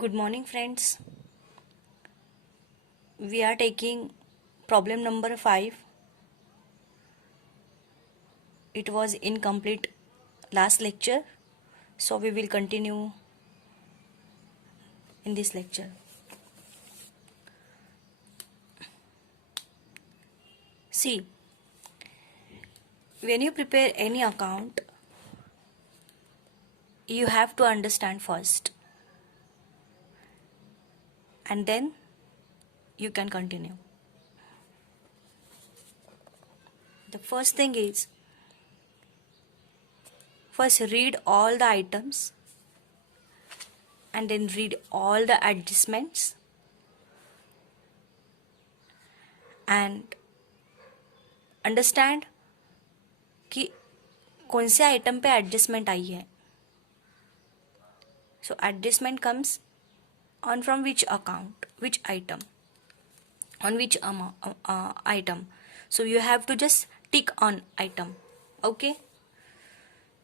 Good morning, friends. We are taking problem number 5. It was incomplete last lecture, so we will continue in this lecture. See, when you prepare any account, you have to understand first, and then you can continue. The first thing is, first read all the items and then read all the adjustments and understand कि कौन से item पे adjustment आई है. So adjustment comes on from which account, which item, on which item. So you have to just tick on item. Okay,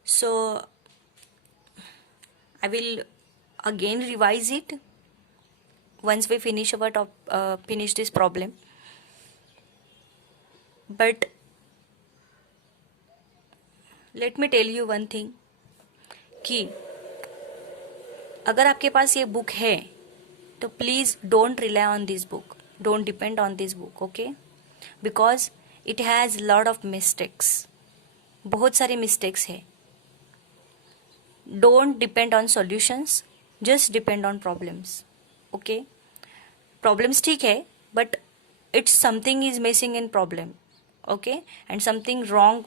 so I will again revise it once we finish finish this problem. But let me tell you one thing कि अगर आपके पास ये book है तो please don't rely on this book, don't depend on this book, okay? Because it has lot of mistakes. बहुत सारे mistakes है. Don't depend on solutions, just depend on problems, okay? Problems ठीक है, but it's something is missing in problem, okay? And something wrong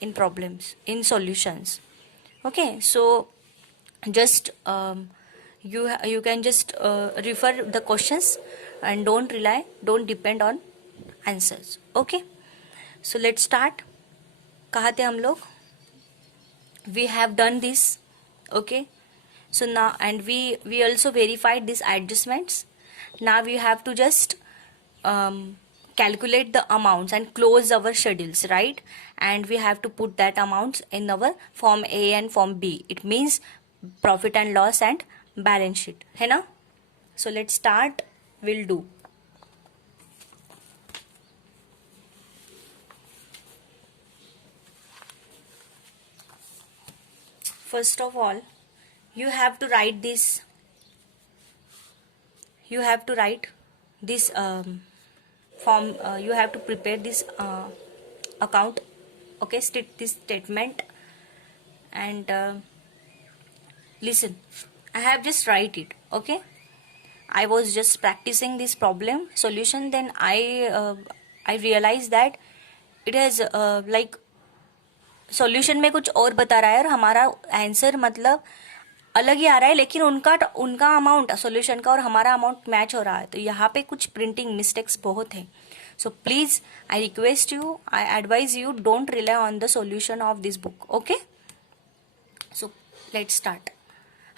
in problems, in solutions, okay? So just you can just refer the questions and don't rely, don't depend on answers, okay? So let's start. कहाँ थे हम लोग? We have done this, okay? So now, and we also verified these adjustments. Now we have to just calculate the amounts and close our schedules, right? And we have to put that amounts in our form A and form B. It means profit and loss and balance sheet, है ना? So let's start. Will do. First of all, you have to write this. You have to write this form. You have to prepare this account. Okay, state this statement and listen. I have just write it. Okay. I was just practicing this problem solution, then I realized that it has like solution में कुछ और बता रहा है और हमारा answer मतलब अलग ही आ रहा है, लेकिन उनका अमाउंट सॉल्यूशन का और हमारा अमाउंट मैच हो रहा है. तो यहाँ पे कुछ प्रिंटिंग मिस्टेक्स बहुत है. So please I request you, I advise you, don't rely on the solution of this book, okay? So let's start.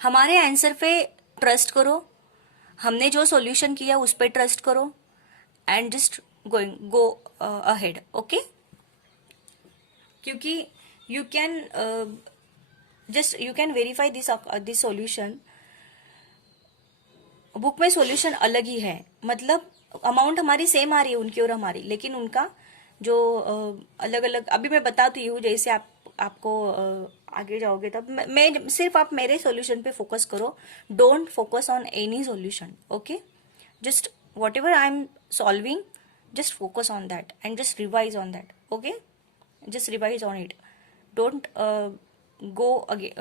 हमारे आंसर पे ट्रस्ट करो, हमने जो सॉल्यूशन किया उस पर ट्रस्ट करो and just go ahead, okay? क्योंकि you can verify this solution. Book में सॉल्यूशन अलग ही है, मतलब अमाउंट हमारी सेम आ रही है उनकी और हमारी, लेकिन उनका जो अलग अलग. अभी मैं बताती हूँ, जैसे आपको आगे जाओगे तब मैं सिर्फ आप मेरे सॉल्यूशन पे फोकस करो. Don't focus on any solution, okay? Just what ever I am solving, just focus on that and just revise on that, okay? Just revise on it. Don't go अगे,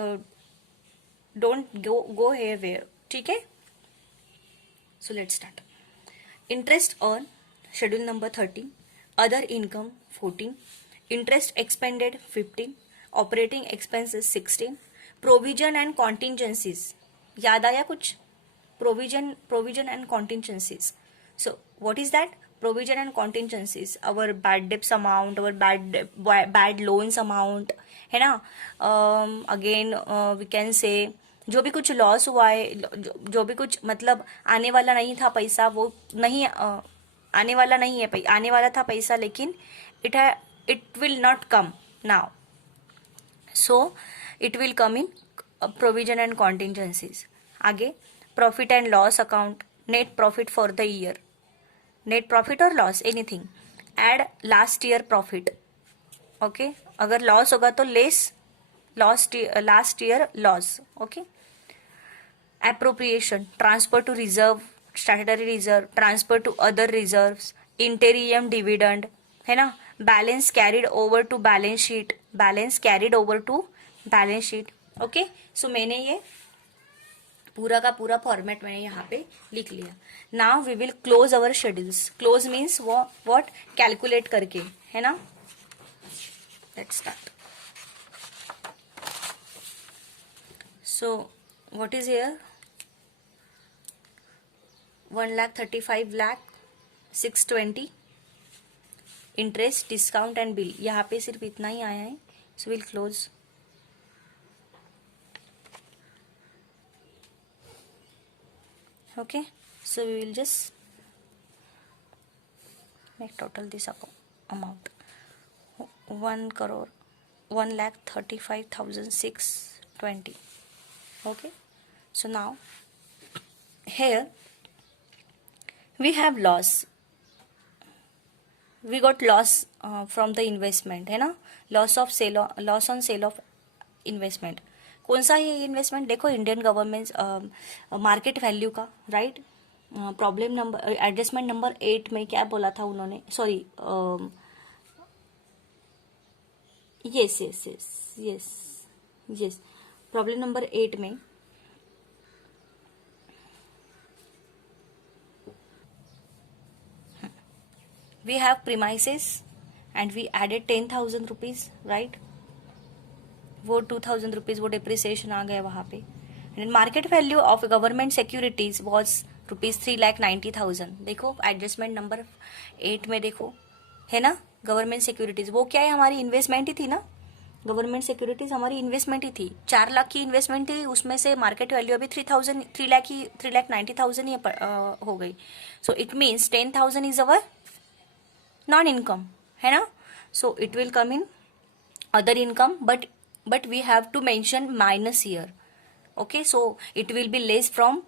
डोंट गो हेयर वेयर, ठीक है? सो let's start. Interest earn schedule number 13, other income 14, interest expanded 15, operating expenses 16, provision and contingencies. याद आया कुछ? Provision and contingencies. So what is that? Provision and contingencies, our bad debts amount, our bad loans amount, है ना? Again we can say जो भी कुछ loss हुआ है, जो भी कुछ मतलब आने वाला नहीं था पैसा, वो नहीं आने वाला नहीं है. आने वाला था पैसा, लेकिन it will not come now. So it will come in provision and contingencies. आगे profit and loss account, net profit for the year, net profit और loss anything, add last year profit. Okay, अगर loss होगा तो less last year loss. Okay. Appropriation, transfer to reserve, statutory reserve, transfer to other reserves, interim dividend, है ना. Balance carried over to balance sheet, balance carried over to balance sheet. Okay. सो मैंने ये पूरा का पूरा format मैंने यहाँ पे लिख लिया. Now we will close our schedules. Close means what, calculate करके, है ना. Let's start. So what is here, 1,35,620 interest, discount and bill. यहाँ पे सिर्फ इतना ही आया है. So will close. Okay, so we will just make total this amount 1 crore 1,35,620. Okay, so now here we have loss. We got loss from the investment, है ना. loss on sale of investment. कौन सा ये investment, देखो Indian government market value का, right. Problem number adjustment number 8 में क्या बोला था उन्होंने, sorry, yes yes yes yes yes, problem number 8 में we have premises and we added 10,000 rupees, right. वो 2,000 रुपीज वो डिप्रिसिएशन आ गया वहां पे. And market value of government securities was rupees 3,90,000. देखो एडजस्टमेंट नंबर 8 में देखो, है ना. गवर्नमेंट सिक्योरिटीज वो क्या है, हमारी इन्वेस्टमेंट ही थी ना. गवर्नमेंट सिक्योरिटीज हमारी इन्वेस्टमेंट ही थी. 4 लाख की इन्वेस्टमेंट थी, उसमें से मार्केट वैल्यू अभी 3,90,000 ही हो गई. So it means 10,000 is our non income, है ना. So it will come in other income, but we have to mention minus here. Okay, so it will be less from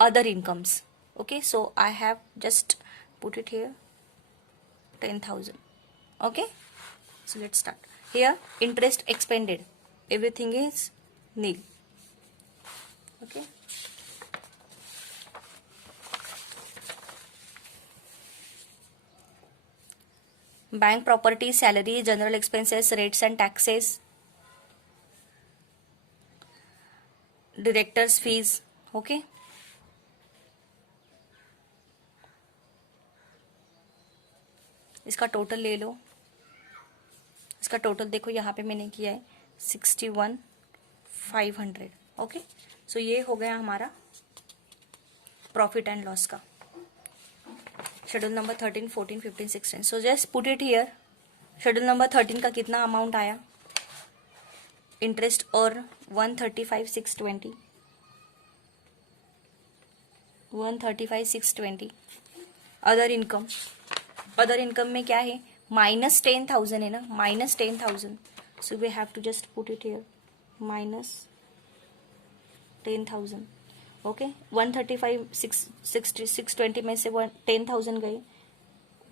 other incomes. Okay, so I have just put it here 10,000. Okay, so let's start. Here interest expended, everything is nil. Okay, bank property, salary, general expenses, rates and taxes, directors fees. Okay, इसका total ले लो. इसका total देखो यहाँ पे मैंने किया है 61,500. Okay, so ये हो गया हमारा प्रॉफिट एंड लॉस का schedule number 13, 14, 15, 16. So just put it here. Schedule number 13 का कितना अमाउंट आया, इंटरेस्ट और 135,620, 135,620. अदर इनकम, अदर इनकम में क्या है, माइनस 10,000 है ना, minus 10,000. So we have to just put it here minus 10,000. Okay, 135,620 में से 10,000 गए,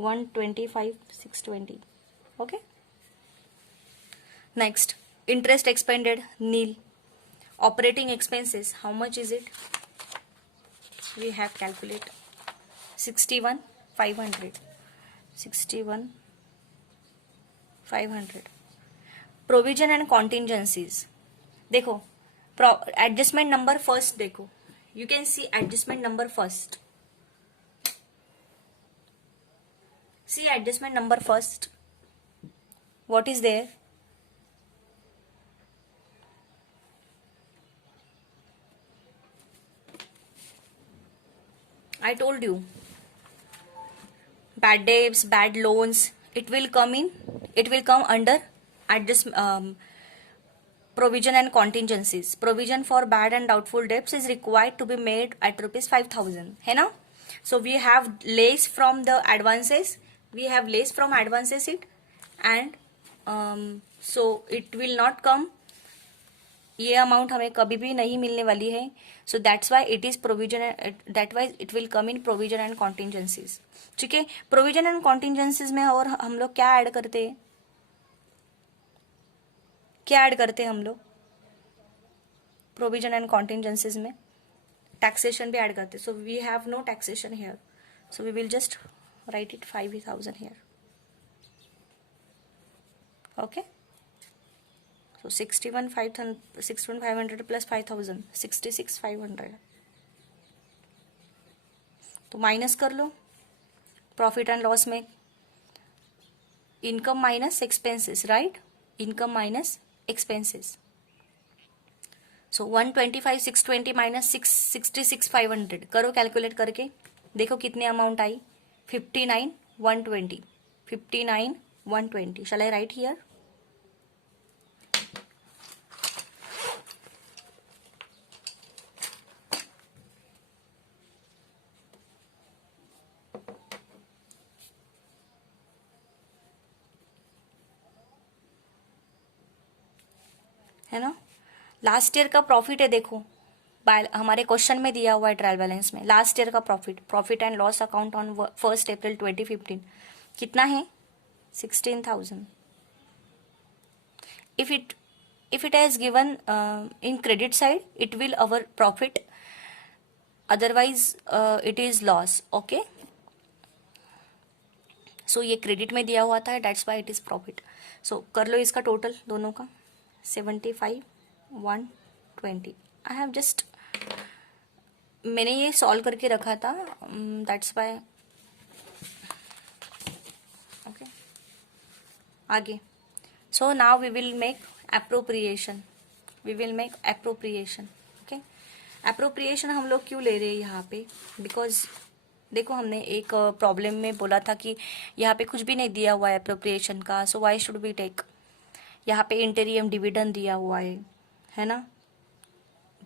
125,620. Okay, next interest expended nil. Operating expenses, how much is it, we have calculate 61,500, 61,500. provision and contingencies, देखो adjustment number first देखो, you can see adjustment number first. See adjustment number first, what is there, I told you, bad debts, bad loans, it will come under provision and contingencies. Provision for bad and doubtful debts is required to be made at rupees 5,000, है ना. So we have less from the advances, it, and so it will not come ये amount हमें कभी भी नहीं मिलने वाली है. So that's why it is provision, that why it will come in provision and contingencies. ठीक है, प्रोविजन एंड कॉन्टिजेंसीज में और हम लोग क्या ऐड करते हैं, क्या ऐड करते हैं हम लोग प्रोविजन एंड कॉन्टिजेंसीज में? टैक्सेशन भी ऐड करते. So we have no taxation here, so we will just write it 5,000 here. Okay, so 61,500 plus 5,000 66,500. तो माइनस कर लो प्रॉफिट एंड लॉस में, income minus expenses, right, income minus expenses. So 125 620 minus 66,500 करो calculate करके, देखो कितने amount आई. 59,120. 59,120. Shall I write here? है ना, लास्ट ईयर का प्रॉफिट है, देखो हमारे क्वेश्चन में दिया हुआ है ट्रायल बैलेंस में. लास्ट ईयर का profit and loss account on 1 April 2015 कितना है? 16,000. If it has given in credit side it will our profit, otherwise it is loss. Okay, so ये क्रेडिट में दिया हुआ था, that's why it is profit. So कर लो इसका टोटल दोनों का. 75,120. आई हैव जस्ट, मैंने ये सॉल्व करके रखा था, दैट्स वाई. ओके, आगे. So now we will make appropriation. We will make appropriation. Okay, appropriation हम लोग क्यों ले रहे हैं यहाँ पे? बिकॉज देखो हमने एक प्रॉब्लम में बोला था कि यहाँ पे कुछ भी नहीं दिया हुआ है एप्रोप्रिएशन का, so why should we take. यहाँ पे इंटीरियम डिविडेंड दिया हुआ है ना,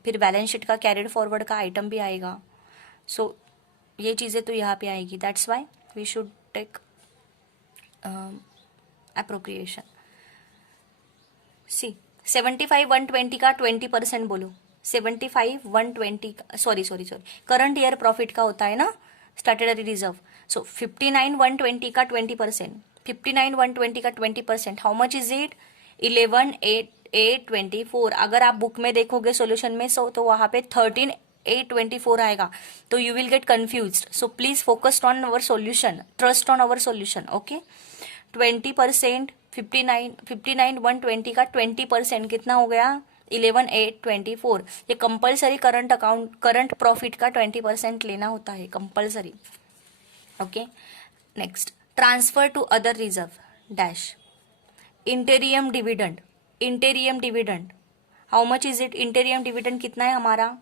फिर बैलेंस शीट का कैरिड फॉरवर्ड का आइटम भी आएगा. सो ये चीज़ें तो यहाँ पे आएगी, that's why we should take appropriation. See 75,120 का 20% बोलो. 75,120 का, सॉरी करंट ईयर प्रॉफिट का होता है ना स्टैट्यूटरी रिजर्व. सो 59,120 का 20%. 59,120 का 20%, हाउ मच इज इट? 11,824. अगर आप बुक में देखोगे सॉल्यूशन में तो वहां पे 13,824 आएगा, तो you will get confused. So please focused on our solution, trust on our solution. Okay, 20%, 59,120 का 20% कितना हो गया? 11,824. ये कंपल्सरी करंट प्रॉफिट का 20% लेना होता है, compulsory. Okay, next, transfer to other reserve dash. Interim dividend how much is it? Interim dividend कितना है हमारा?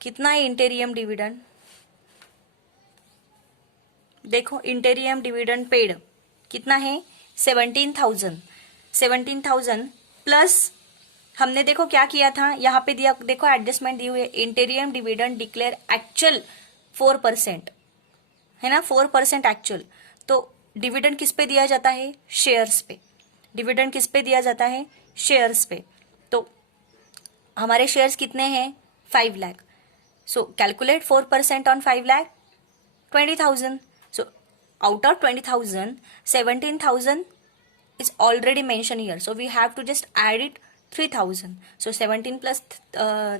कितना है इंटेरियम डिविडेंड? देखो इंटेरियम डिविडेंड पेड कितना है? 17,000. 17,000 प्लस हमने देखो क्या किया था, यहाँ पे दिया, देखो एडजस्टमेंट दी हुई है. इंटेरियम डिविडेंड डिक्लेयर एक्चुअल 4%, है ना, 4% एक्चुअल. तो डिविडेंड किस पे दिया जाता है? शेयर्स पे. डिविडेंड किस पे दिया जाता है? शेयर्स पे. तो हमारे शेयर्स कितने हैं? 5 लाख. सो calculate 4% on 5 lakh, 20,000. So out of 20,000, 17,000 is already mentioned here. So we have to just add it 3,000. So 17 plus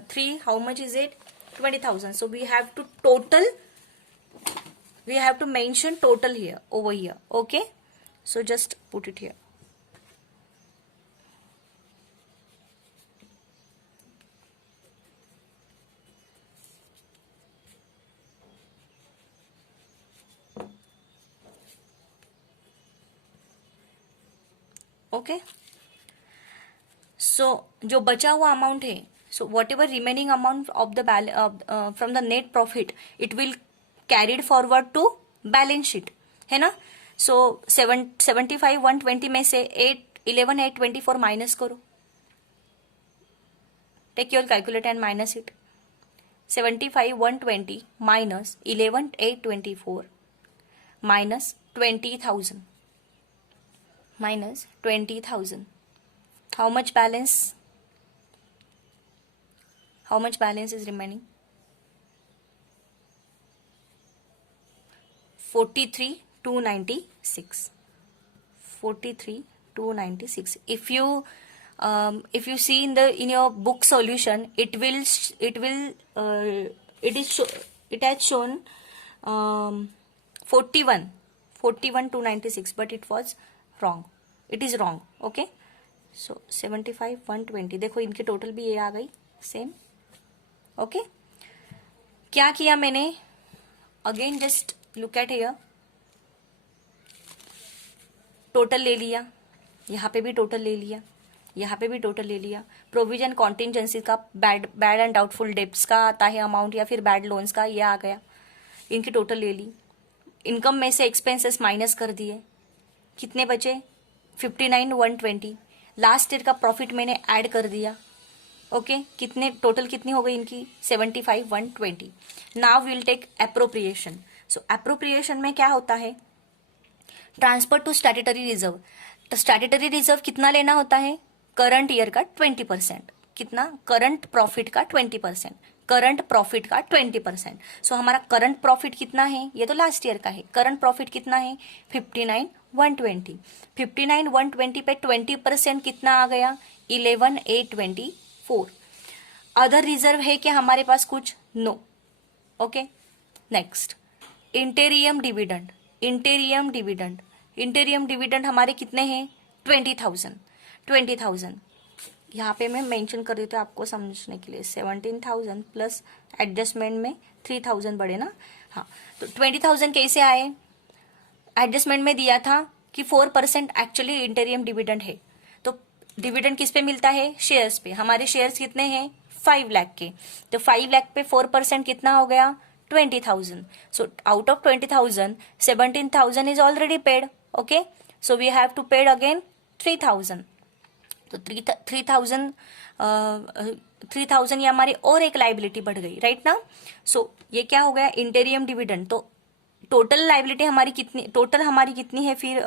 3, how much is it? 20,000. So we have to mention total here, over here. Okay. So just put it here. Okay, so जो बचा हुआ amount है, so whatever remaining amount of the from the net profit it will carried forward to balance sheet, है ना. So 75,120 में से 11,824 minus करो. Take your calculator and minus it. 75,120 minus 11,824 minus 20,000 minus 20,000. How much balance? How much balance is remaining? 43,296. 43,296. If you see in your book solution, it has shown 41,296, but it was wrong. It is wrong. Okay. So 75,120. देखो इनके total भी ये आ गई same. Okay. क्या किया मैंने? Again just look at here. Total ले लिया, यहाँ पे भी टोटल ले लिया, यहाँ पे भी टोटल ले लिया. प्रोविजन कॉन्टिजेंसी का बैड एंड डाउटफुल डेब्ट्स का आता है अमाउंट, या फिर बैड लोन्स का, ये आ गया. इनकी टोटल ले ली. इनकम में से एक्सपेंसेस माइनस कर दिए. कितने बचे? 59,120. लास्ट ईयर का प्रॉफिट मैंने ऐड कर दिया. ओके. कितने टोटल कितनी हो गई इनकी? 75,120. Now will take appropriation. So appropriation में क्या होता है? Transfer to statutory reserve. तो स्टैट्यूटरी रिजर्व कितना लेना होता है? करंट ईयर का 20%. कितना? करंट प्रॉफिट का 20%. करंट प्रॉफिट का 20%. सो हमारा करंट प्रॉफिट कितना है? ये तो लास्ट ईयर का है. करंट प्रॉफिट कितना है? 59,120. 59,120 पे 20% कितना आ गया? 11,824. अदर रिजर्व है क्या हमारे पास कुछ? No. Okay. Next, interim dividend. Interim dividend. Interim dividend हमारे कितने हैं? 20,000. 20,000 यहाँ पे मैं मेंशन कर देती हूँ आपको समझने के लिए. 17,000 प्लस एडजस्टमेंट में 3,000 बढ़े ना. हाँ, तो 20,000 कैसे आए? एडजस्टमेंट में दिया था कि 4% एक्चुअली इंटेरियम डिविडेंड है. तो डिविडेंड किस पे मिलता है? शेयर्स पे. हमारे शेयर्स कितने हैं? 5 लाख के. तो 5 लाख पे 4% कितना हो गया? 20,000. So out of 20,000, 17,000 is already paid. Okay. So we have to pay again 3,000. तो 3,000 ये हमारी और एक लाइबिलिटी बढ़ गई. राइट ना. सो ये क्या हो गया? Interim dividend. तो टोटल लाइबिलिटी हमारी कितनी? टोटल हमारी कितनी है फिर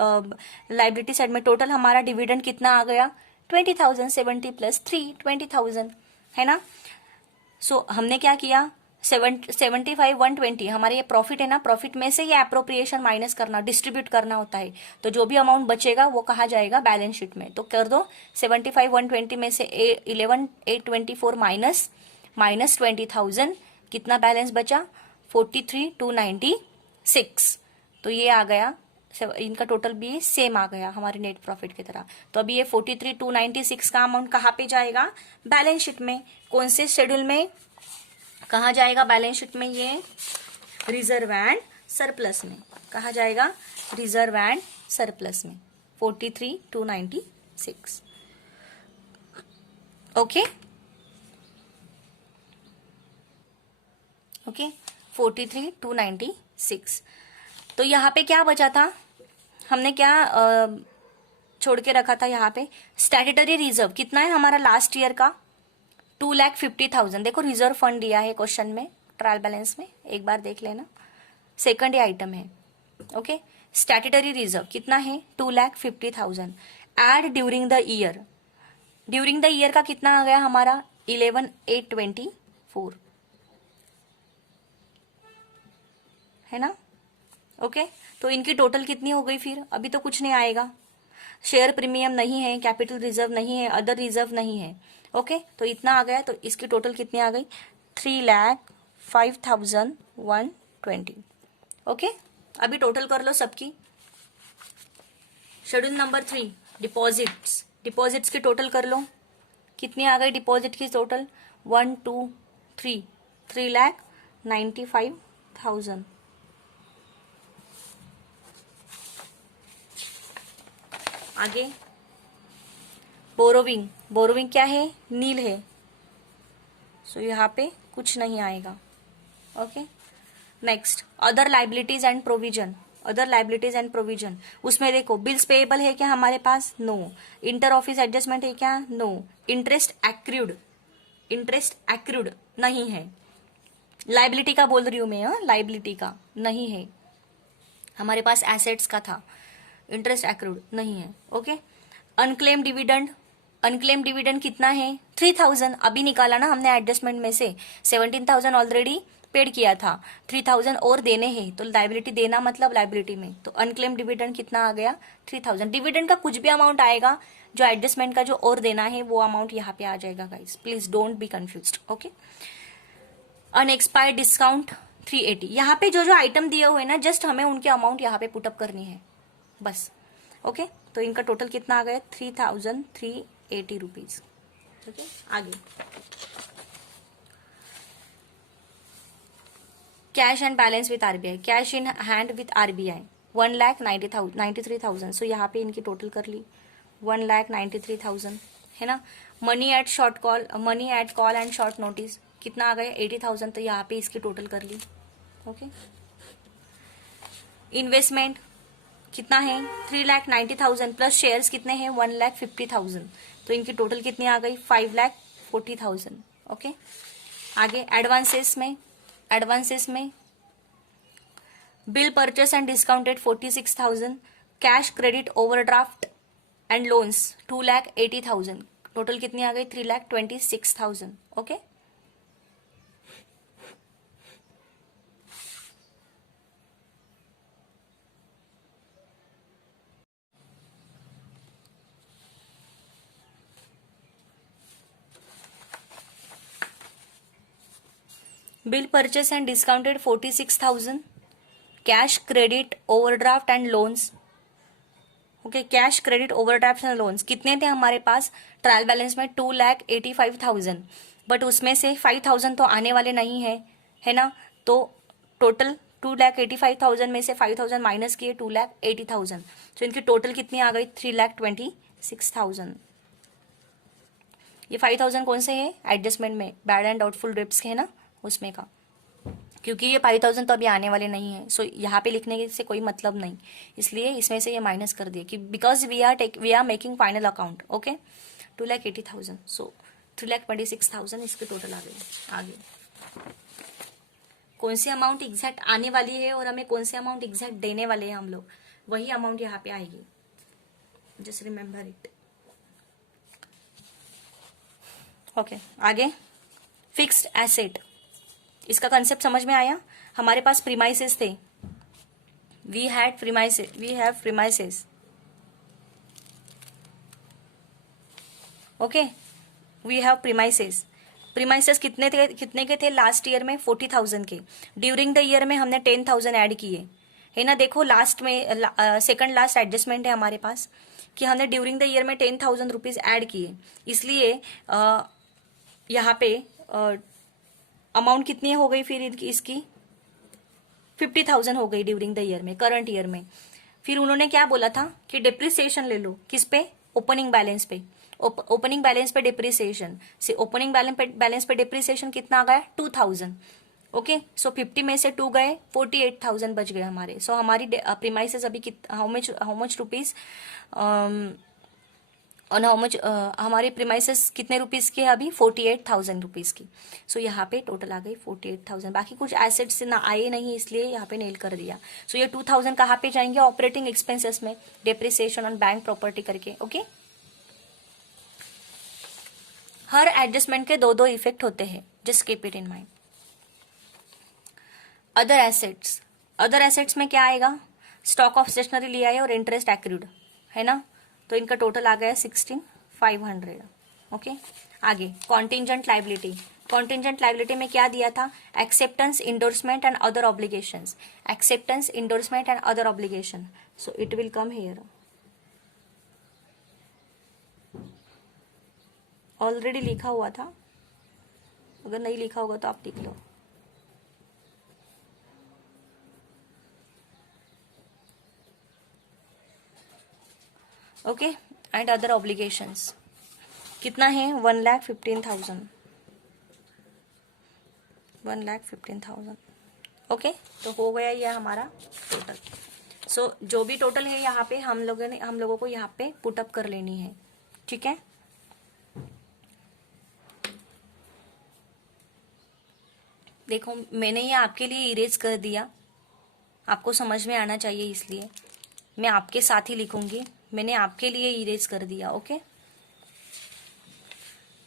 लाइबिलिटी साइड में? टोटल हमारा डिविडेंड कितना आ गया? 20,000. 70 प्लस 3 20,000 है ना. सो हमने क्या किया? 75,120 हमारे ये प्रॉफिट है ना. प्रॉफिट में से ये एप्रोप्रिएशन माइनस करना, डिस्ट्रीब्यूट करना होता है. तो जो भी अमाउंट बचेगा वो कहा जाएगा बैलेंस शीट में. तो कर दो. 75,120 में से 11,824 माइनस 20,000. कितना बैलेंस बचा? 43,296. तो ये आ गया. इनका टोटल भी सेम आ गया हमारे नेट प्रॉफिट की तरह. तो अभी ये 43,296 का अमाउंट कहाँ पे जाएगा? बैलेंस शीट में. कौन से शेड्यूल में? कहा जाएगा बैलेंस शीट में? ये रिजर्व एंड सरप्लस में. कहा जाएगा? रिजर्व एंड सरप्लस में. 43,296. ओके. ओके. 43,296. तो यहाँ पे क्या बचा था? हमने क्या छोड़ के रखा था यहाँ पे? स्टैट्यूटरी रिजर्व कितना है हमारा लास्ट ईयर का? 2,50,000. देखो रिजर्व फंड दिया है क्वेश्चन में, ट्रायल बैलेंस में. एक बार देख लेना. सेकंड ही आइटम है. ओके. स्टैट्यूटरी रिजर्व कितना है? 2,50,000. Add during the year. During the year का कितना आ गया हमारा? 11,824 है ना. ओके. तो इनकी टोटल कितनी हो गई फिर? अभी तो कुछ नहीं आएगा. शेयर प्रीमियम नहीं है, कैपिटल रिजर्व नहीं है, अदर रिजर्व नहीं है. ओके. तो इतना आ गया. तो इसकी टोटल कितनी आ गई? 3,05,120. ओके. अभी टोटल कर लो सबकी. Schedule number 3 deposits. डिपॉजिट्स की टोटल कर लो. कितनी आ गई डिपॉजिट की टोटल? 1 2 3 3,95,000. आगे बोरोविंग. बोरोविंग क्या है? नील है. सो यहाँ पे कुछ नहीं आएगा. Okay. Next, other liabilities and provision. Other liabilities and provision, उसमें देखो बिल्स पेएबल है क्या हमारे पास? नो. इंटर ऑफिस एडजस्टमेंट है क्या? No. Interest accrued. Interest accrued नहीं है. लाइबिलिटी का बोल रही हूं मैं, लाइबिलिटी का नहीं है, हमारे पास एसेट्स का था, इंटरेस्ट एक्रूड नहीं है। Okay, unclaim dividend, unclaim dividend कितना है 3000, अभी निकाला ना हमने एडजस्टमेंट में से, 17,000 ऑलरेडी पेड किया था, 3000 और देने हैं, तो लाइबिलिटी देना मतलब लाइबिलिटी में, तो अनक्लेम डिविडेंड कितना आ गया 3000। डिविडेंड का कुछ भी अमाउंट आएगा, जो एडजस्टमेंट का जो और देना है वो अमाउंट यहाँ पे आ जाएगा guys, please don't be confused. Okay, unexpired discount 380, यहाँ पे जो जो आइटम दिए हुए ना, जस्ट हमें उनके अमाउंट यहाँ पे पुटअप करनी है बस। ओके, तो इनका टोटल कितना आ गया 3,380 रुपीज। ठीक है, आगे cash and balance with RBI, cash in hand with RBI 1,93,000, सो यहाँ पे इनकी टोटल कर ली 1,93,000 है ना। Money at short call, money at call and short notice कितना आ गया 80,000, तो यहाँ पे इसकी टोटल कर ली। ओके, इन्वेस्टमेंट कितना है 3,90,000 प्लस शेयर्स कितने हैं 1,50,000, तो इनकी टोटल कितनी आ गई 5,40,000। ओके, आगे एडवांसेस में, एडवांसेस में bill purchase and discounted 46,000, cash credit overdraft and loans 2,80,000, total कितनी आ गई 3,26,000। Okay, bill purchase and discounted 46,000, cash credit overdraft and loans. Okay, cash credit overdraft and loans कितने थे हमारे पास ट्रायल बैलेंस में 2,85,000, but उसमें से 5,000 तो आने वाले नहीं है ना, तो टोटल 2,85,000 में से 5,000 माइनस किए 2,80,000, तो इनकी टोटल कितनी आ गई 3,26,000। ये 5,000 कौन से है एडजस्टमेंट में, बैड एंड डाउटफुल डेब्ट्स के है ना, उसमें का, क्योंकि ये 5,000 तो अभी आने वाले नहीं है, सो यहाँ पे लिखने से कोई मतलब नहीं, इसलिए इसमें से ये माइनस कर दिए कि because we are making final account. Okay, 2,80,000, so 3,26,000 इसके टोटल आ गए। आगे कौन सी अमाउंट एग्जैक्ट आने वाली है और हमें कौन सी अमाउंट एग्जैक्ट देने वाले हैं हम लोग, वही अमाउंट यहाँ पे आएगी, जस्ट रिमेम्बर इट। ओके, आगे फिक्स्ड एसेट, इसका कंसेप्ट समझ में आया। हमारे पास प्रीमाइसेस थे, we have premises. Okay, we have premises. Premises कितने के थे लास्ट ईयर में 40,000 के, ड्यूरिंग द ईयर में हमने 10,000 ऐड किए है ना। देखो लास्ट में सेकंड लास्ट एडजस्टमेंट है हमारे पास कि हमने ड्यूरिंग द ईयर में 10,000 रुपीज ऐड किए, इसलिए यहाँ पे अमाउंट कितनी हो गई फिर इसकी 50,000 हो गई ड्यूरिंग द ईयर में, करंट ईयर में। फिर उन्होंने क्या बोला था कि डिप्रिसिएशन ले लो, किस पे, ओपनिंग बैलेंस पे, ओपनिंग बैलेंस पे डिप्रिसिएशन से, ओपनिंग बैलेंस पे डिप्रिसिएशन कितना आ गया 2,000। ओके, सो 50 में से 2 गए 48,000 बच गए हमारे। सो हमारी प्रीमाइसेस अभी हाउ मच रुपीज और हाउ मच हमारे प्रीमाइसेस कितने रुपीज के अभी 48,000 रुपीज की। सो यहाँ पे टोटल आ गई 48,000, बाकी कुछ एसेट्स ना आए नहीं इसलिए यहाँ पे नेल कर दिया। सो ये 2,000 कहाँ पे जाएंगे ऑपरेटिंग एक्सपेंसेस में, डेप्रिसिएशन ऑन बैंक प्रॉपर्टी करके। ओके, हर एडजस्टमेंट के दो इफेक्ट होते हैं, just keep it in mind. Other assets, other assets में क्या आएगा, स्टॉक ऑफ स्टेशनरी लिया है और इंटरेस्ट एक्रूड है ना, तो इनका टोटल आ गया 16,500। ओके, आगे कॉन्टिंजेंट लाइबिलिटी, कॉन्टिंजेंट लाइबिलिटी में क्या दिया था, acceptance endorsement and other obligations, acceptance endorsement and other obligation, so it will come here. Already लिखा हुआ था, अगर नहीं लिखा होगा तो आप लिख लो। ओके, एंड अदर ऑब्लिगेशंस कितना है 1,15,000, 1,15,000। ओके, तो हो गया ये हमारा टोटल। सो जो भी टोटल है यहाँ पे हम लोगों को यहाँ पे पुटअप कर लेनी है, ठीक है। देखो मैंने ये आपके लिए इरेज कर दिया, आपको समझ में आना चाहिए इसलिए मैं आपके साथ ही लिखूंगी। मैंने आपके लिए इरेज कर दिया। ओके,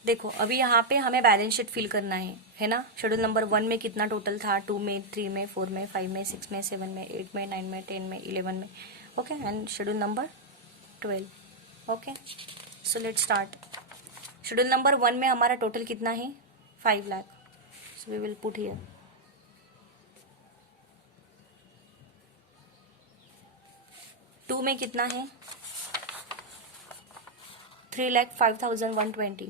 देखो अभी यहाँ पे हमें बैलेंस शीट फिल करना है ना। शेड्यूल नंबर 1 में कितना टोटल था, 2 में, 3 में, 4 में, 5 में, 6 में, 7 में, 8 में, 9 में, 10 में, 11 में। Okay, and schedule number 12। Okay, so let's start. Schedule number 1 में हमारा टोटल कितना है, 5 lakh. So we will put here. Two में कितना है, 3,05,120।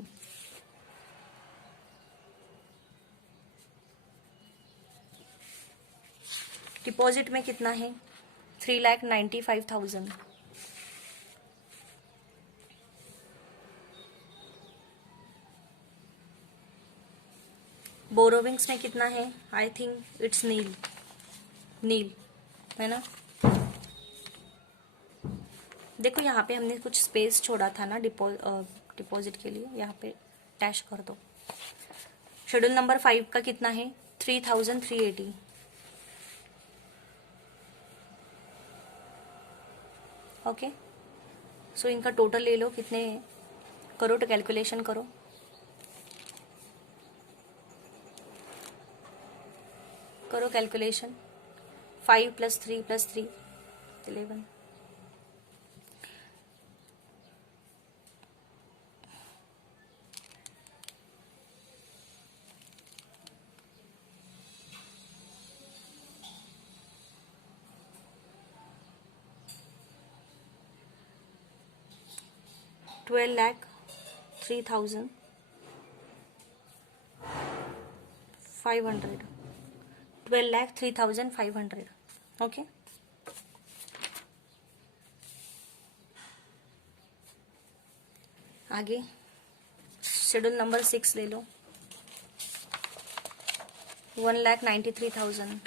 डिपॉजिट में कितना है, 3,95,000। बोरोविंग्स में कितना है, आई थिंक इट्स नील, नील है ना। देखो यहाँ पे हमने कुछ स्पेस छोड़ा था ना डिपॉजिट के लिए, यहाँ पे डैश कर दो। शेड्यूल नंबर 5 का कितना है, 3,380। ओके, सो इनका टोटल ले लो, कितने करो तो कैलकुलेशन करो। करो कैलकुलेशन, 5 + 3 + 3 11। ट्वेल्व लाख 3,500। 12,03,500। ओके, आगे शेड्यूल नंबर 6 ले लो, 1,93,000।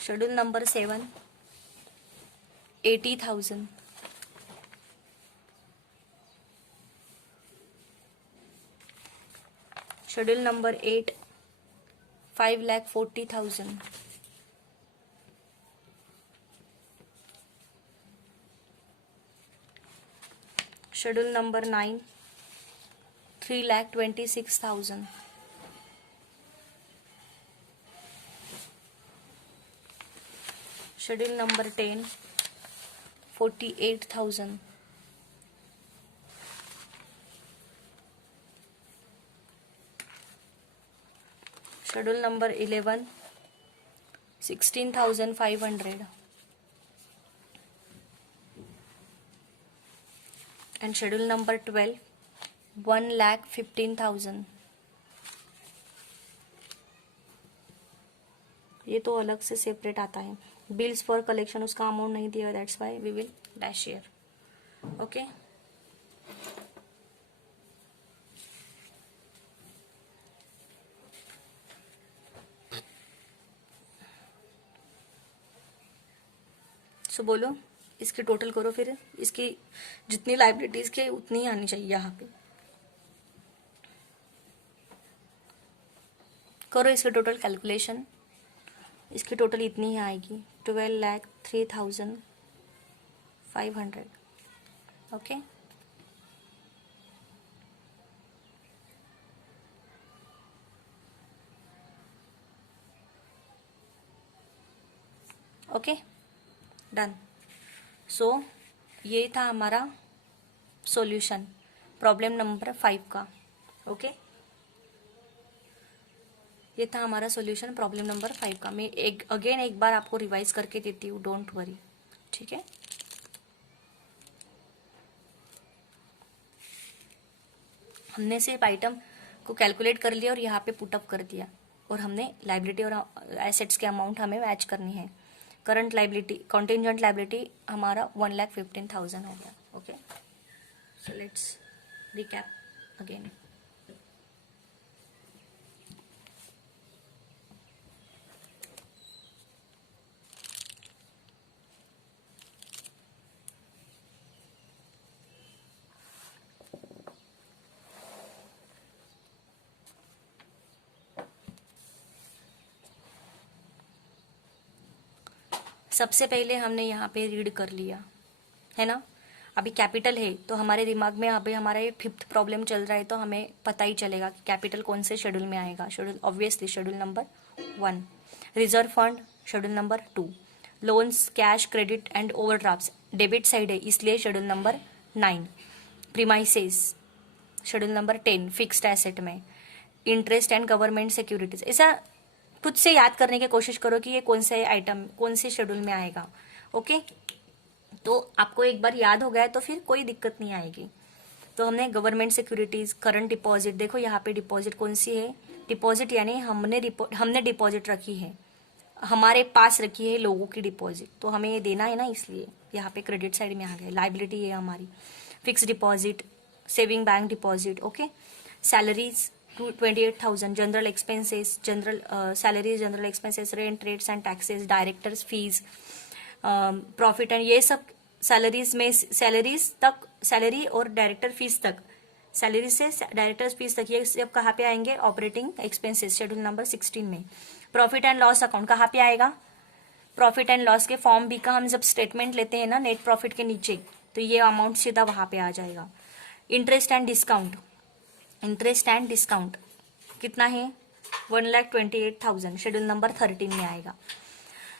Schedule number 7, 80,000। Schedule number 8, 5,40,000। Schedule number 9, 3,26,000। Schedule number 10, 48,000। Schedule number 11, 16,500। And schedule number 12, 1,15,000। ये तो अलग से सेपरेट आता है, बिल्स फॉर कलेक्शन उसका अमाउंट नहीं दिया, that's why we will dash here. Okay, सो बोलो इसकी टोटल करो, फिर इसकी जितनी लाइबिलिटीज की उतनी ही आनी चाहिए यहाँ पे। करो इसकी टोटल कैलकुलेशन, इसकी टोटल इतनी ही आएगी, 12,03,500। Okay, okay done. सो ये था हमारा सॉल्यूशन प्रॉब्लम नंबर 5 का। ओके, ये था हमारा सॉल्यूशन प्रॉब्लम नंबर 5 का। मैं एक बार आपको रिवाइज करके देती हूँ, डोंट वरी, ठीक है। हमने सिर्फ आइटम को कैलकुलेट कर लिया और यहाँ पे पुटअप कर दिया, और हमने लाइबिलिटी और एसेट्स के अमाउंट हमें मैच करनी है। करंट लाइबिलिटी, कॉन्टिजेंट लाइबिलिटी हमारा 1,15,000 हो गया। Okay, so let's recap again. सबसे पहले हमने यहाँ पे रीड कर लिया है ना। अभी कैपिटल है तो हमारे दिमाग में अभी हमारा ये 5th प्रॉब्लम चल रहा है, तो हमें पता ही चलेगा कि कैपिटल कौन से शेड्यूल में आएगा। Schedule obviously schedule number 1। Reserve fund schedule number 2। Loans, cash, credit and overdrafts debit side है, इसलिए schedule number 9। Premises schedule number 10 fixed asset में। Interest and government securities. ऐसा खुद से याद करने की कोशिश करो कि ये कौन से आइटम कौन से शेड्यूल में आएगा। ओके, तो आपको एक बार याद हो गया तो फिर कोई दिक्कत नहीं आएगी। तो हमने गवर्नमेंट सिक्योरिटीज, करंट डिपॉजिट, देखो यहाँ पे डिपॉजिट कौन सी है, डिपॉजिट यानी हमने डिपॉजिट रखी है, हमारे पास रखी है लोगों की डिपॉजिट, तो हमें ये देना है ना, इसलिए यहाँ पे क्रेडिट साइड में आ गए। लाइबिलिटी है हमारी fix deposit, saving bank deposit. Okay, salaries 28,000, general expenses, general salaries, general expenses, rent, rates and taxes, directors fees, profit and ये सब सैलरीज में, सैलरीज तक, सैलरी और डायरेक्टर फीस तक, सैलरी से डायरेक्टर्स फीस तक, ये सब कहाँ पे आएंगे, ऑपरेटिंग एक्सपेंसेस शेड्यूल नंबर 16 में। प्रॉफिट एंड लॉस अकाउंट कहाँ पे आएगा, प्रॉफिट एंड लॉस के फॉर्म बी का हम जब स्टेटमेंट लेते हैं ना नेट प्रॉफिट के नीचे, तो ये अमाउंट सीधा वहां पे आ जाएगा। Interest and discount, interest and discount कितना है, 1,28,000 शेड्यूल नंबर 13 में आएगा।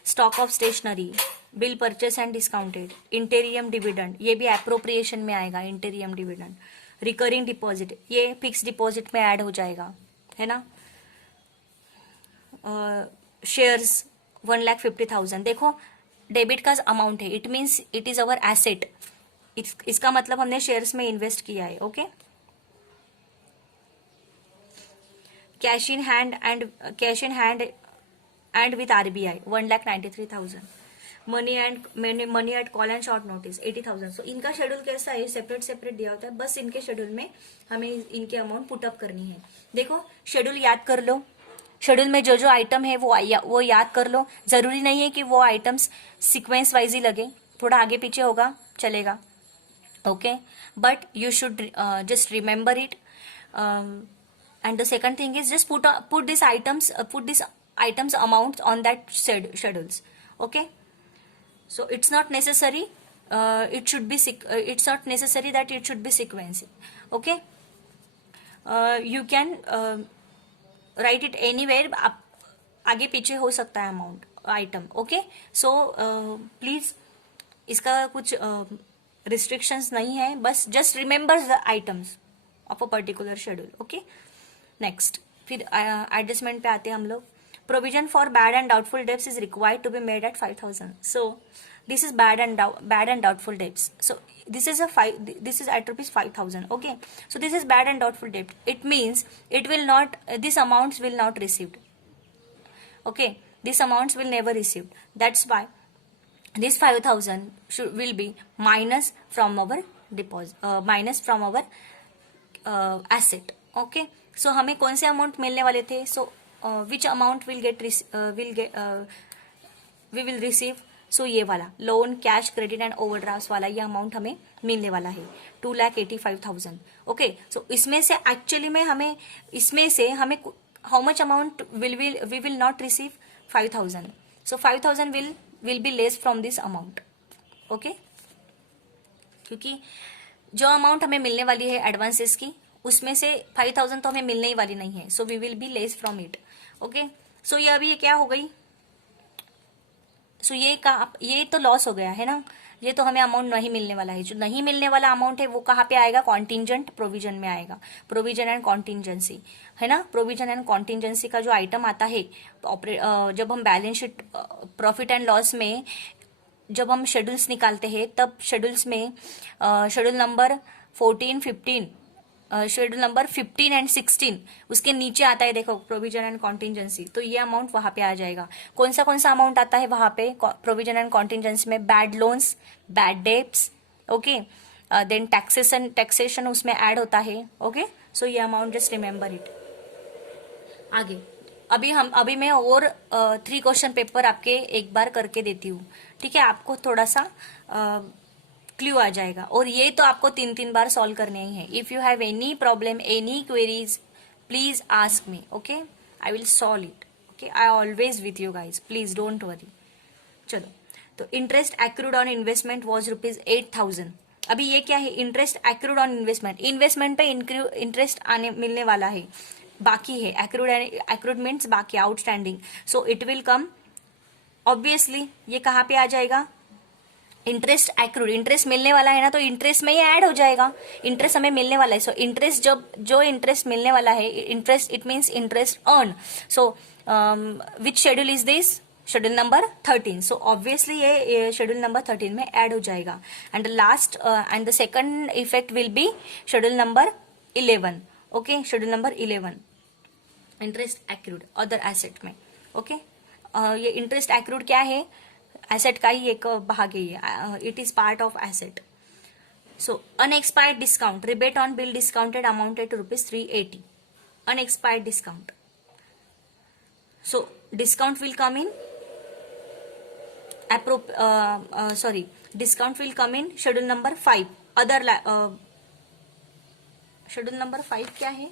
Stock of stationery, bill purchase and discounted, interim dividend, ये भी एप्रोप्रिएशन में आएगा, इंटेरियम डिविडेंड। रिकरिंग डिपॉजिट, ये फिक्स डिपॉजिट में ऐड हो जाएगा, है ना। शेयर्स 1,50,000, देखो डेबिट का अमाउंट है, it means it is our asset, इसका मतलब हमने शेयर्स में इन्वेस्ट किया है। Okay, cash in hand and with RBI 1,93,000। Money at call and short notice 80,000। सो इनका शेड्यूल कैसा है, सेपरेट सेपरेट दिया होता है, बस इनके शेड्यूल में हमें इनके अमाउंट पुटअप करनी है। देखो शेड्यूल याद कर लो, शेड्यूल में जो जो आइटम है वो याद कर लो। जरूरी नहीं है कि वो आइटम्स सीक्वेंस वाइज ही लगे, थोड़ा आगे पीछे होगा चलेगा। Okay, but you should just remember it, and the second thing is just put these items amounts on that schedules. Okay, so it's not necessary, it's not necessary that it should be sequencing. Okay, you can write it anywhere, आगे पीछे हो सकता है amount item. Okay, so please इसका कुछ restrictions नहीं है, बस just remember the items of a particular schedule. Okay, next फिर एडजस्टमेंट पे आते हैं हम लोग। Provision for bad and doubtful debts is required to be made at 5,000। So this is bad and doubtful debts. So this is at rupees 5,000. Okay, so this is bad and doubtful debt. It means it will not, these amounts will not received. Okay, these amounts will never received. That's why this 5,000 will be minus from our deposit, minus from our asset. Okay, so हमें कौन से amount मिलने वाले थे, so which amount will get we will receive, सो ये वाला loan, cash, credit and overdraft वाला ये अमाउंट हमें मिलने वाला है 2,85,000। ओके, सो इसमें से एक्चुअली में हमें how much amount we will not receive 5,000। So 5,000 will be less from this amount. Okay, क्योंकि जो अमाउंट हमें मिलने वाली है एडवांसेस की, उसमें से 5,000 तो हमें मिलने ही वाली नहीं है, so we will be less from it. Okay, so ये अभी क्या हो गई, सो ये तो लॉस हो गया है ना, ये तो हमें अमाउंट नहीं मिलने वाला है। जो नहीं मिलने वाला अमाउंट है वो कहाँ पे आएगा, कॉन्टिंजेंट प्रोविजन में आएगा, प्रोविजन एंड कॉन्टिंजेंसी, है ना। प्रोविजन एंड कॉन्टिंजेंसी का जो आइटम आता है जब हम balance sheet profit and loss में जब हम शेड्यूल्स निकालते हैं, तब शेड्यूल्स में schedule number 14, 15, schedule number 15 and 16 उसके नीचे आता है, देखो प्रोविजन एंड कॉन्टिंजेंसी, तो ये अमाउंट वहां पे आ जाएगा। कौन सा अमाउंट आता है वहां पे प्रोविजन एंड कॉन्टिंजेंसी में, bad loans, bad debts. Okay, then taxation उसमें ऐड होता है। ओके, सो ये अमाउंट जस्ट रिमेंबर इट। आगे अभी मैं और 3 क्वेश्चन पेपर आपके एक बार करके देती हूँ, ठीक है, आपको थोड़ा सा क्लू आ जाएगा, और ये तो आपको 3 बार सॉल्व करने ही है। If you have any problem, any queries, please ask me. Okay, I will solve it. Okay, I always with you guys, please don't worry. चलो, तो interest accrued on investment was ₹8,000। अभी ये क्या है, interest accrued on investment, investment पे interest आने मिलने वाला है, बाकी है, एक्रूड, एक्रूड मीन्स बाकी, outstanding, so it will come obviously, ये कहाँ पे आ जाएगा, इंटरेस्ट एक्रूड, इंटरेस्ट मिलने वाला है ना, तो इंटरेस्ट में ही ऐड हो जाएगा, इंटरेस्ट हमें मिलने वाला है, सो इंटरेस्ट जब जो इंटरेस्ट मिलने वाला है, interest it means interest earn, so which schedule is this, schedule number 13, so obviously ये शेड्यूल नंबर 13 में ऐड हो जाएगा, and last and the second effect will be schedule number 11, okay, schedule number 11 interest accrued other asset में, okay, ये interest accrued क्या है, asset का ही एक भाग है ये, it is part of asset, so unexpired discount, rebate on bill discounted amounted to ₹380, unexpired discount, so discount will come in discount will come in schedule number 5, other, schedule number 5 क्या है,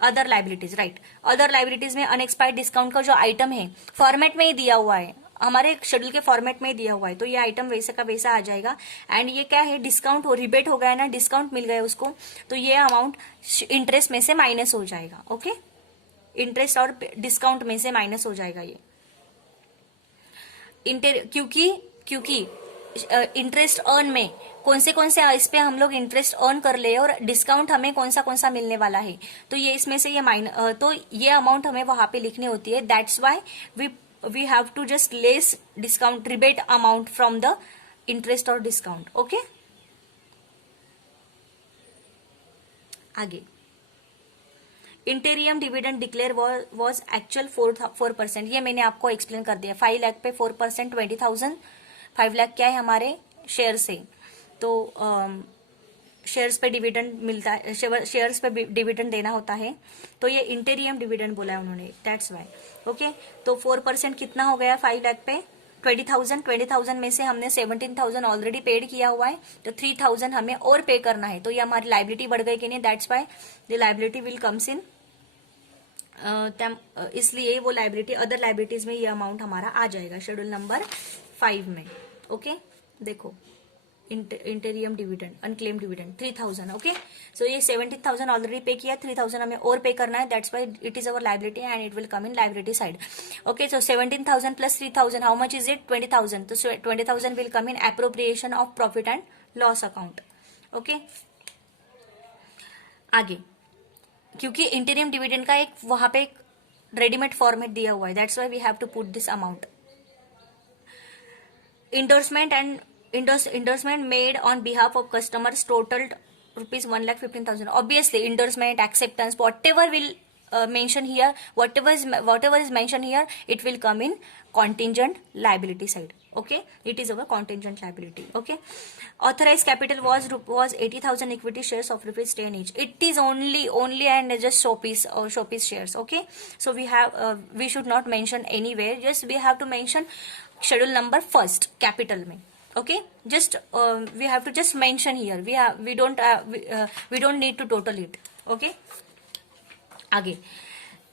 other liabilities, right, other liabilities में unexpired discount का जो item है format में ही दिया हुआ है, हमारे शेड्यूल के फॉर्मेट में ही दिया हुआ है, तो ये आइटम वैसा का वैसा आ जाएगा, एंड ये क्या है, डिस्काउंट हो, रिबेट हो गया ना, डिस्काउंट मिल गया उसको, तो ये अमाउंट इंटरेस्ट में से माइनस हो जाएगा, ओके, इंटरेस्ट और डिस्काउंट में से माइनस हो जाएगा ये, क्योंकि इंटरेस्ट अर्न में कौन से इस पे हम लोग इंटरेस्ट अर्न कर ले और डिस्काउंट हमें कौन सा मिलने वाला है, तो ये इसमें से ये तो ये अमाउंट हमें वहां पे लिखनी होती है, that's why we have to just less discount rebate amount from the interest और डिस्काउंट, ओके। आगे interim dividend declare was actual 4%, ये मैंने आपको एक्सप्लेन कर दिया, 5 लाख पे 4%, 20,000, 5 लाख क्या है हमारे शेयर से, तो शेयर्स पे डिविडेंड मिलता है, शेयर्स पे डिविडेंड देना होता है, तो ये इंटेरियम डिविडेंड बोला है उन्होंने, दैट्स वाई, ओके, तो 4% कितना हो गया 5 लाख पे 20,000 में से हमने 17,000 ऑलरेडी पेड किया हुआ है, तो 3,000 हमें और पे करना है, तो ये हमारी लाइबिलिटी बढ़ गई कि नहीं, that's why the liability will comes in, इसलिए वो लाइबिलिटी, अदर लाइबिलिटीज में ये अमाउंट हमारा आ जाएगा शेड्यूल नंबर 5 में, ओके, देखो interim dividend, unclaim dividend 3,000, okay, so ये 17,000 ऑलरेडी पे किया, 3,000 हमें और पे करना है, that's why it is our liability and it will come in liability side, okay, so 17,000 plus 3,000 how much is it, 20,000, तो 20,000 will come in appropriation of profit and loss account, okay. आगे क्योंकि इंटेरियम डिविडेंड का एक वहां पे एक readymade format दिया हुआ है, that's why we have to put this amount, endorsement made on behalf of customers totaled ₹1,15,000. Obviously, endorsement, acceptance, whatever will mention here, whatever is mentioned here, it will come in contingent liability side. Okay, it is our contingent liability. Okay, authorized capital was 80,000 equity shares of ₹10 each. It is only and just showpiece shares. Okay, so we should not mention anywhere. Just we have to mention schedule number first capital में. Okay, just we have to just mention here, we don't need to total it, okay। आगे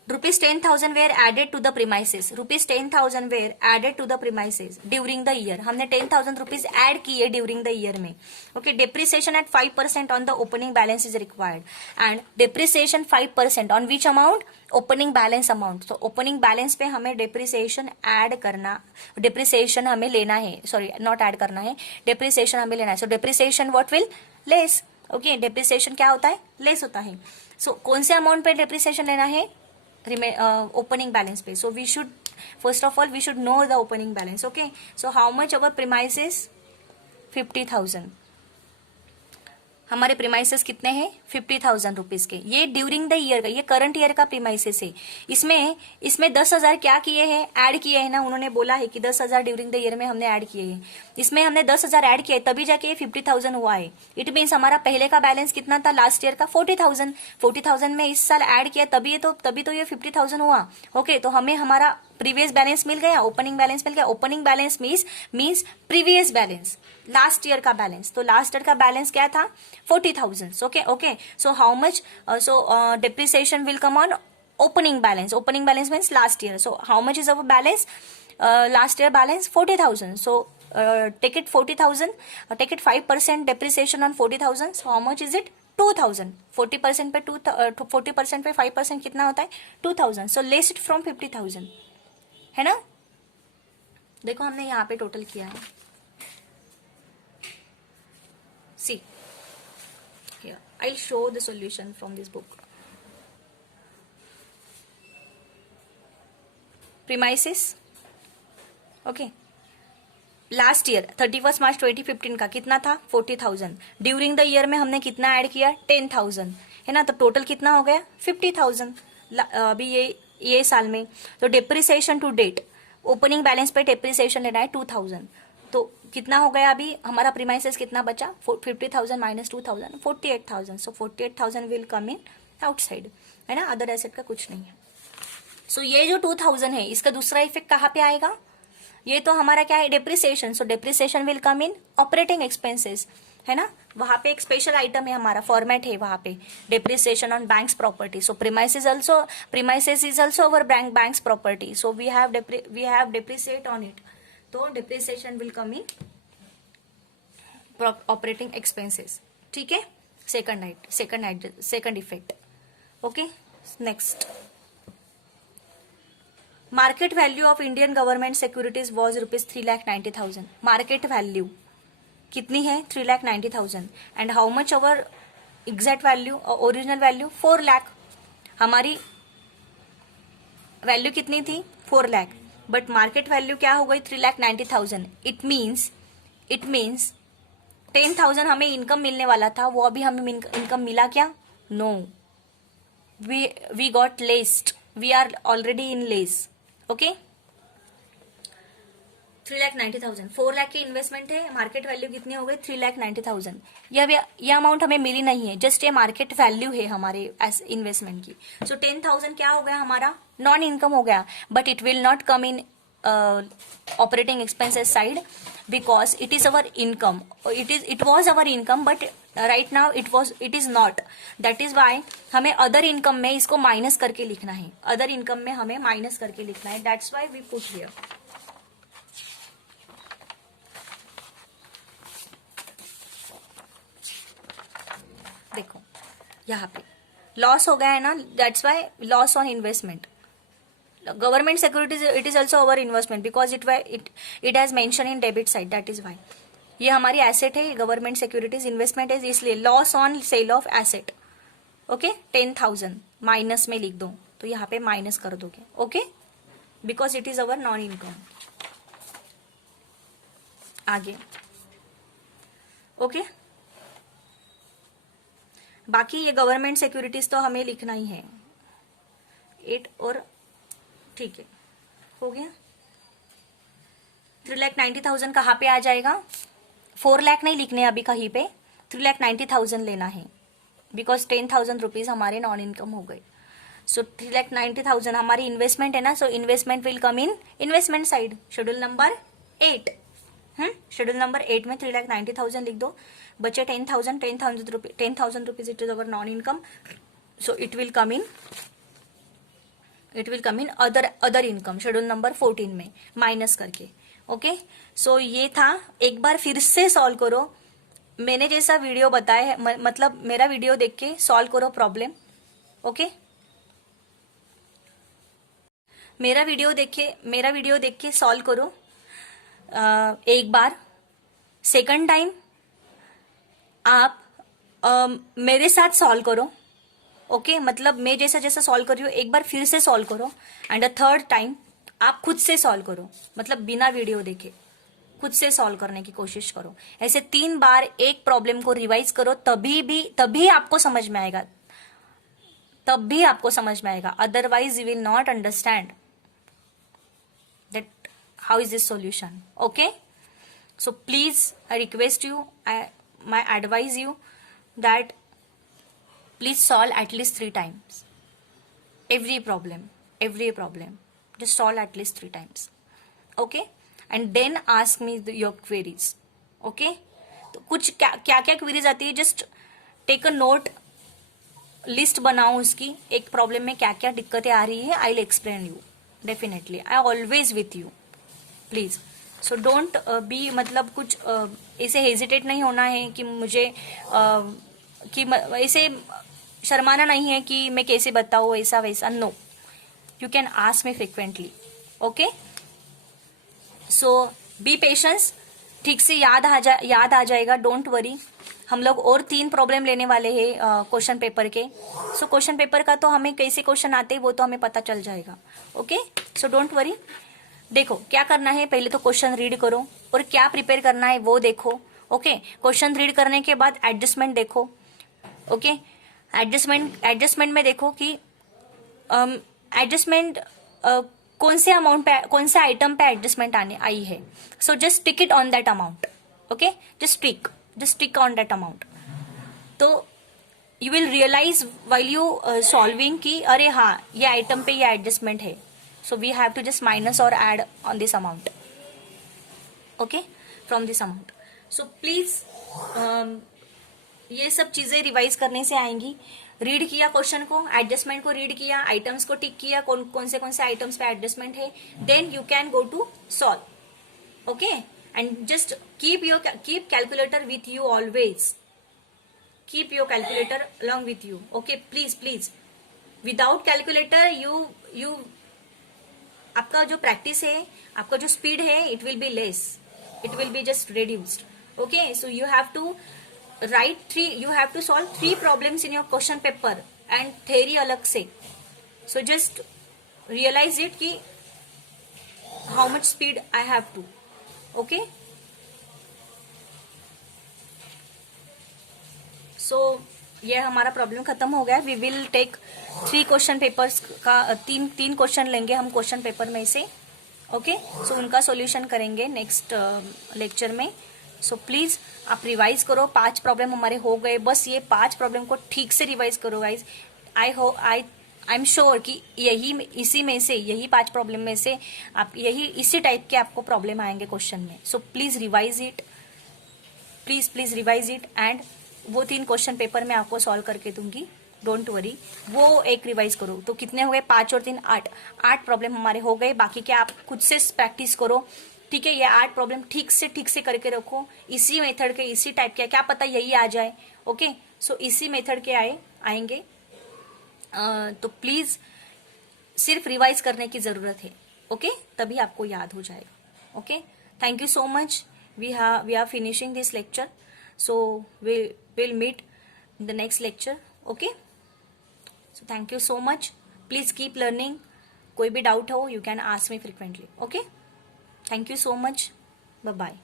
₹10,000 were added to the premises, ₹10,000 were added to the premises during the year, हमने 10,000 rupees add किए during the year में, okay। depreciation at 5% on the opening balance is required, and depreciation 5% on which amount, opening balance amount, तो opening balance पे हमें depreciation add करना, depreciation हमें लेना है, सॉरी नॉट ऐड करना है, डेप्रिसिएशन हमें लेना है, सो depreciation what will less, okay, depreciation क्या होता है, लेस होता है, सो कौन से अमाउंट पे डेप्रिसिएशन लेना है, ओपनिंग बैलेंस पे, so we should first of all we should know the opening balance, okay, so how much our premises 50,000, हमारे प्रीमाइसेस कितने हैं 50,000 रुपीज के, ये ड्यूरिंग द ईयर का, ये करंट ईयर का प्रीमाइसेस है, इसमें 10,000 क्या किए हैं, ऐड किए हैं ना, उन्होंने बोला है कि 10,000 ड्यूरिंग द ईयर में हमने ऐड किए हैं, इसमें हमने 10,000 ऐड किए तभी जाके 50,000 हुआ है, इट मीन्स हमारा पहले का बैलेंस कितना था लास्ट ईयर का 40,000 में इस साल ऐड किया तभी तो ये 50,000 हुआ, ओके, तो हमें हमारा प्रीवियस बैलेंस मिल गया, ओपनिंग बैलेंस मिल गया, opening balance means previous balance, last year का बैलेंस, तो लास्ट ईयर का बैलेंस क्या था 40,000, okay, so how much, so depreciation will come on opening balance means last year, so how much is our balance last year balance 40,000. So take it 40,000, take it 5% depreciation on 40,000. So how much is it? 2,000. 40% पे 40% पे 5% कितना होता है? 2,000. So less it from 50,000, है ना? देखो हमने यहाँ पे टोटल किया है. See, here I'll show the solution from this book. Premises, okay. Last year 31 मार्च 2015 का कितना था? 40,000. ड्यूरिंग द ईयर में हमने कितना ऐड किया? 10,000, है ना? तो टोटल कितना हो गया? 50,000 अभी ये साल में. तो depreciation to date, opening balance पे डिप्रिसिएशन लेना है 2,000. तो कितना हो गया अभी हमारा? प्रीमाइसेस कितना बचा? 50,000 minus 2,000, 48,000. So 48,000 will come in outside, है ना? अदर एसेट का कुछ नहीं है. सो ये जो 2,000 है, इसका दूसरा इफेक्ट कहाँ पे आएगा? ये तो हमारा क्या है? Depreciation. So depreciation will come in operating expenses, है ना? वहां पे एक स्पेशल आइटम है, हमारा फॉर्मेट है वहां पे, depreciation on bank's property. So premises is also our bank's property. So we have depreciate on it. तो depreciation will come in operating expenses. ठीक है? Second effect. Okay, next. Market value of Indian government securities was ₹3,90,000. Market value कितनी है? 3,90,000. And how much our exact value, original value 4 lakh. हमारी value कितनी थी? 4 lakh. But market value क्या हो गई? 3,90,000. इट मीन्स 10,000 हमें इनकम मिलने वाला था, वो अभी हमें इनकम मिला क्या? No, we got lessed. We are already in less. Okay, 3,90,000. 4 lakh की इन्वेस्टमेंट है, मार्केट वैल्यू कितनी हो गई? 3,90,000. यह अमाउंट हमें मिली नहीं है, जस्ट ये मार्केट वैल्यू है हमारे इन्वेस्टमेंट की. सो 10,000 क्या हो गया हमारा? नॉन इनकम हो गया. But it will not come in operating expenses side because it is our income. It was our income, but right now it is not. That is why हमें other income में इसको minus करके लिखना है. other income में हमें minus करके लिखना है. That's why we put here. देखो यहाँ पे लॉस हो गया है ना. That's why loss on investment. Government securities, it is also our investment because it has mentioned in debit side. That is why ये हमारी एसेट है. गवर्नमेंट सिक्योरिटीज इन्वेस्टमेंट है, इसलिए loss on sale of asset. Okay, 10,000 minus में लिख दो, तो यहाँ पे माइनस कर दोगे. Okay, because it is our non income. आगे. ओके, बाकी ये गवर्नमेंट सिक्योरिटीज तो हमें लिखना ही है. 8 और ठीक है, हो गया. 3,90,000 कहाँ पे आ जाएगा? 4 लाख नहीं लिखने अभी कहीं पे, 3,90,000 लेना है बिकॉज 10,000 रुपीज हमारे नॉन इनकम हो गए. सो 3,90,000 हमारी इन्वेस्टमेंट है ना. So investment will come in investment side. Schedule number 8. Schedule number 8 में 3,90,000 लिख दो. बचे 10,000 rupees. It is our non income. So it will come in other income. Schedule number 14 में माइनस करके. ओके, सो ये था. एक बार फिर से सॉल्व करो. मैंने जैसा वीडियो बताया है, मतलब मेरा वीडियो देख के सॉल्व करो प्रॉब्लम. ओके, मेरा वीडियो देख के सॉल्व करो. एक बार. सेकंड टाइम आप मेरे साथ सॉल्व करो. ओके, मतलब मैं जैसा सॉल्व कर रही हूँ एक बार फिर से सॉल्व करो. एंड अ थर्ड टाइम आप खुद से सॉल्व करो, मतलब बिना वीडियो देखे खुद से सॉल्व करने की कोशिश करो. ऐसे 3 बार एक प्रॉब्लम को रिवाइज करो, तभी आपको समझ में आएगा. Otherwise you will not understand that how is this solution. Okay, so please I request you, my advise you that please solve at least 3 times every problem. Just solve at least 3 times. Okay, and then ask me your queries. Okay, तो कुछ क्या queries आती है, just take a note, list बनाओ उसकी. एक problem में क्या क्या दिक्कतें आ रही है, I will explain you. Definitely I always with you. Please. So don't be, मतलब कुछ ऐसे हेजिटेट नहीं होना है कि मुझे ऐसे शर्माना नहीं है कि मैं कैसे बताऊँ ऐसा वैसा। No, you can ask me frequently. Okay, so be patience, ठीक से याद आ जाएगा, डोंट वरी। हम लोग और 3 प्रॉब्लम लेने वाले हैं क्वेश्चन पेपर के। सो क्वेश्चन पेपर का तो हमें कैसे क्वेश्चन आते हैं वो तो हमें पता चल जाएगा। Okay, so don't worry. देखो क्या करना है, पहले तो क्वेश्चन रीड करो और क्या प्रिपेयर करना है वो देखो। ओके, क्वेश्चन रीड करने के बाद एडजस्टमेंट देखो। ओके, एडजस्टमेंट में देखो कि एडजस्टमेंट कौन से अमाउंट पे, कौन से आइटम पे एडजस्टमेंट आने आई है। So just tick it on that amount. Okay, just tick on that amount. तो you will realise while you solving कि अरे हाँ ये आइटम पे ये एडजस्टमेंट है। So we have to just minus और add on this amount. Okay, from this amount. So please ये सब चीजें रिवाइज करने से आएंगी। रीड किया क्वेश्चन को, एडजस्टमेंट को रीड किया, आइटम्स को टिक किया, कौन से आइटम्स पे एडजस्टमेंट है, then you can go to solve. Okay, and just keep calculator with you always. Keep your calculator along with you. Okay, please, without calculator you आपका जो प्रैक्टिस है, आपका जो स्पीड है, it will be less, it will be just reduced. Okay, so you have to solve 3 problems in your question paper and theory अलग से. So just realize it कि how much speed I have to. Okay, सो ये हमारा problem खत्म हो गया। We will take 3 question papers का, तीन क्वेश्चन लेंगे हम क्वेश्चन पेपर में से। ओके, सो उनका सॉल्यूशन करेंगे नेक्स्ट लेक्चर में। सो प्लीज आप रिवाइज करो। 5 प्रॉब्लम हमारे हो गए, बस ये 5 प्रॉब्लम को ठीक से रिवाइज करो गाइज। आई एम श्योर कि इसी में से यही 5 प्रॉब्लम में से आप इसी टाइप के आपको प्रॉब्लम आएंगे क्वेश्चन में। So please revise it, please revise it. And वो 3 क्वेश्चन पेपर में आपको सॉल्व करके दूंगी, डोंट वरी। वो एक रिवाइज करो। तो कितने हो गए, 5 और 3 8 प्रॉब्लम हमारे हो गए। बाकी क्या आप खुद से प्रैक्टिस करो, ठीक है। ये 8 प्रॉब्लम ठीक से करके रखो, इसी मेथड के, इसी टाइप के, क्या पता यही आ जाए। ओके, सो इसी मेथड के आएंगे। तो प्लीज सिर्फ रिवाइज करने की जरूरत है। ओके, तभी आपको याद हो जाएगा। Okay, thank you so much. We are finishing this lecture, so we'll meet in the next lecture. Okay, so thank you so much. Please keep learning. कोई भी डाउट हो, you can ask me frequently. Okay, thank you so much. Bye bye.